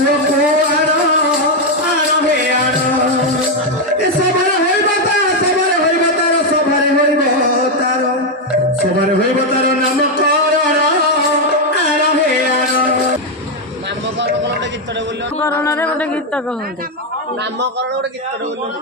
पुओ को आनो आनो हे आनो ए सबरे होइबा तार सबरे होइबा तार सबरे होइबा तार सबरे होइबा तार नामकरण आनो हे आनो नामकरण गोटे गीतटे बोल करण रे गोटे गीत कहंते नामकरण गोटे गीतटे बोल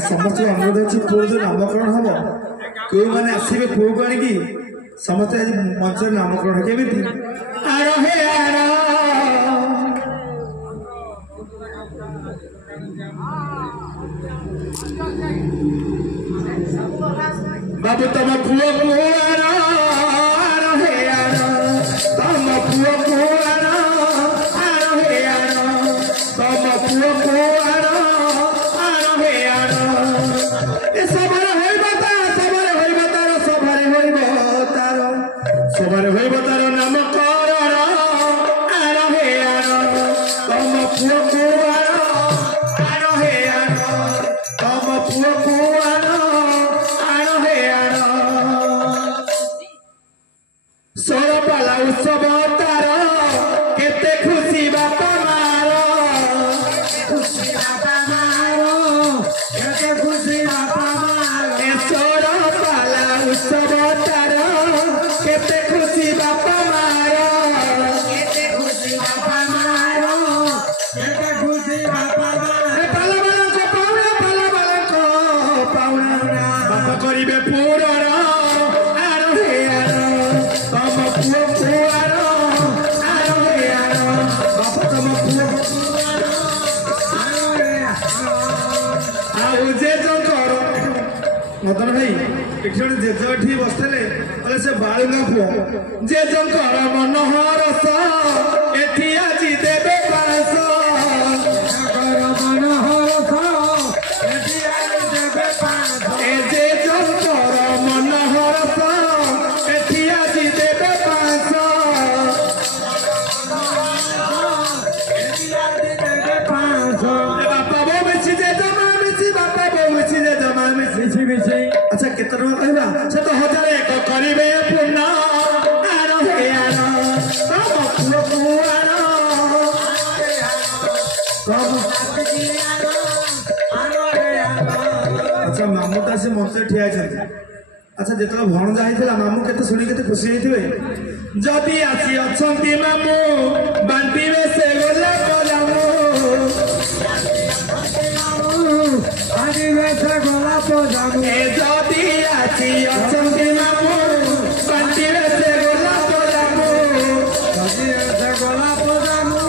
समस्त अनुरोध अच्छे पुओ जो नामकरण हम क्यों मैंने आसवे पुओ को आणिकी समस्त आज मंच नामकरण केमी बाबू तुम पुओ को आनो आनो हे आनो तुम पुओ को आनो आनो हे आनो तुम पुओ को आनो आनो हे आनो ए सबरे होइबा तार सबरे होइबा तार सबरे होइबा तार सबरे होइबा तार नामकरण आनो हे आनो तुम पुओ को आनो आनो हे आनो तुम पुओ को आनो आनो हे आनो सोरपाला उत्सव तार केते खुशी बापा मारो खुशी बापा मारो केते खुशी बापा मारो ए सोरपाला उत्सव तार केते खुशी बापा मारो केते खुशी बापा मारो केते खुशी बापा मारो ए पाला को पाउना बापा करिबे पूरण आनो हे आनो तुम पुओ को आनो आनो हे आनो बापा तुम पुओ को आनो आनो हे आनो आउ जे जो करो मदन भाई एकजण जेज एठी बसले अरे से बाळुंगा पुओ जे जो करो मनोहर स एठी आजी देबे पास करो मनोहर स एठी आजी देबे पास ए जे जो करो मनोहर स एठी आजी देबे पास एठी आजी देबे पास बापा बो मिछि जे जमा मिछि बापा बो मिछि जे जमा मिछि मिछि अच्छा केते टका कहबा से तो 1001 करिवे पुण्य आनो हे आनो तुम पुओ को आनो तुम आनो आनो हे आनो अच्छा मामू ता से मंच ठिया छथि अच्छा जेतला भणजा आइथिला मामू केते सुनी केते खुशी होइथिबे जदी आसी अछंती मामू बांटीवे से गोला पजामू बांटीवे से गोला पजामू ए जदी आसी अछंती मामू बांटीवे से गोला पजामू जदी से गोला पजामू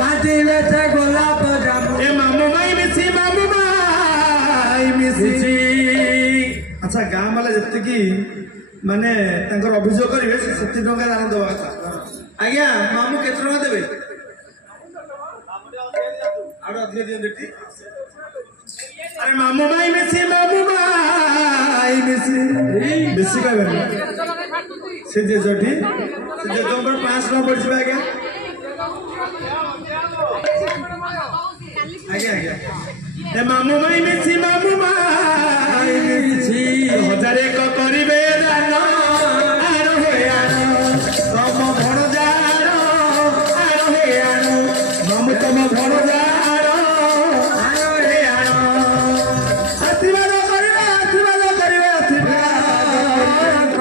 बांटीवे से गोला पजामू ए मामू माई मिसी अच्छा गाँ वाला जी माने अभियोग करेंगे से टका दान दवा कथा आज्ञा मामू के टका देवे अरे मामू माई मिसी बेसी कहबे से जे जटी से जे तो 5 टका पड़छ आज्ञा आज्ञा आज्ञा ए मामू माई मिसी 1001 करिवे दान आनो हे आनो तुम भणजा आनो हे आनो मामू तुम भणजा आनो हे आनो आशीर्वाद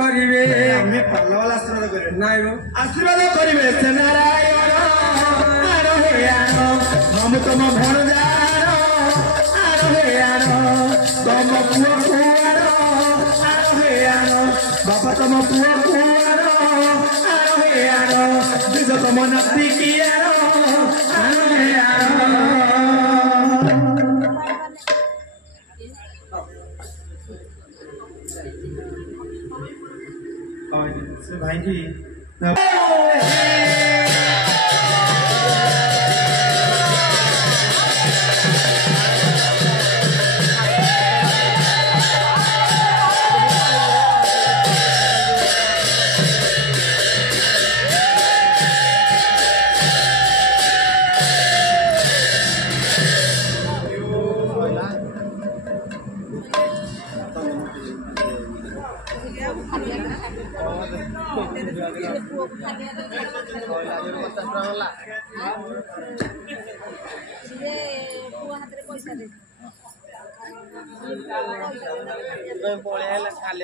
करिवे हमें पाला वाला आशीर्वाद करिवे नाइ आशीर्वाद करिवे से नारायण आनो हे आनो मामू तुम भणजा आनो हे आनो तुम पुओ को आनो हे आनो बापा तुम पुओ को आनो हे आनो दिज तुम नाती की आनो हे आनो भाई जी ପଳେଇ ଆଇଲା ଖାଲି